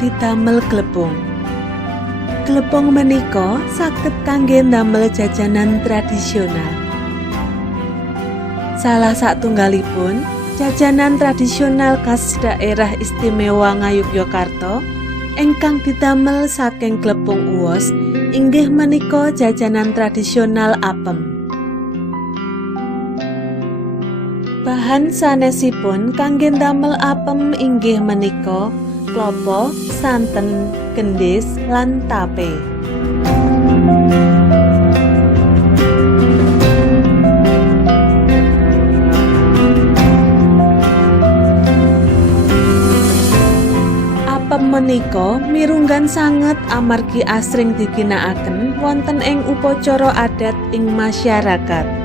didamel glepung. Glepung menika saged kangge ndamel jajanan tradisional. Salah satunggalipun jajanan tradisional khas daerah istimewa Ngayogyakarta ingkang didamel saking glepung uwos inggih menika jajanan tradisional apem. Bahan sanesipun kangge ndamel apem inggih menika klapa, santen, gendhis, lan tape. Apem menika mirunggan sanget amargi asring diginakaken wonten ing upacara adat ing masyarakat.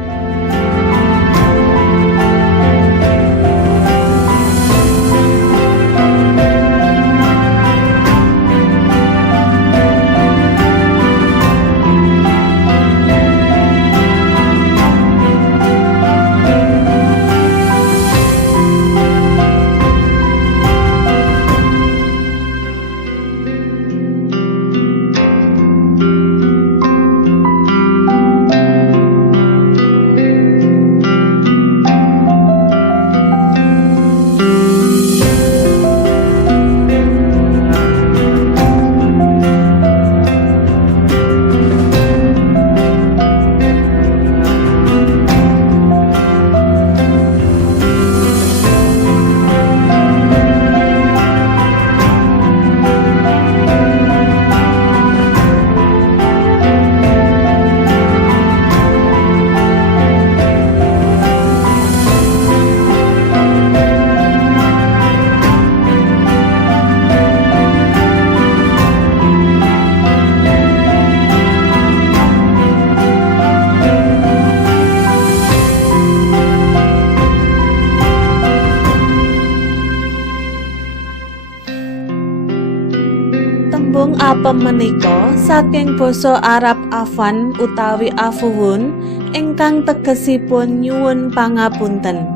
Tembung apem menika saking basa Arab afan utawi afuwun ingkang tegesipun nyuwun pangapunten.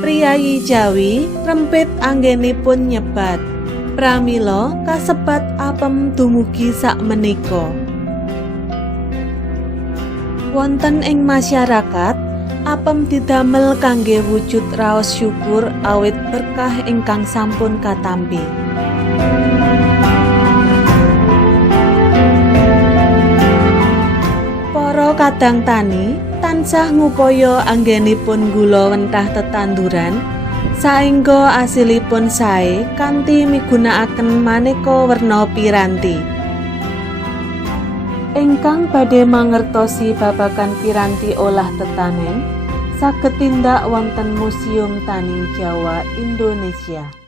Priyayi Jawi rempit anggenipun nyebat. Pramila kasebat apem dumugi sakmenika. Wonten ing masyarakat, apem didamel kangge wujud raos syukur awit berkah ingkang sampun katampi. Para kadang tani tansah ngupaya anggenipun gula wentah tetanduran saengga asilipun sae kanthi migunakaken maneka werna piranti. Ingkang badhe mangertosi babagan piranti olah tetanen saged tindak wonten Museum Tani Jawa Indonesia.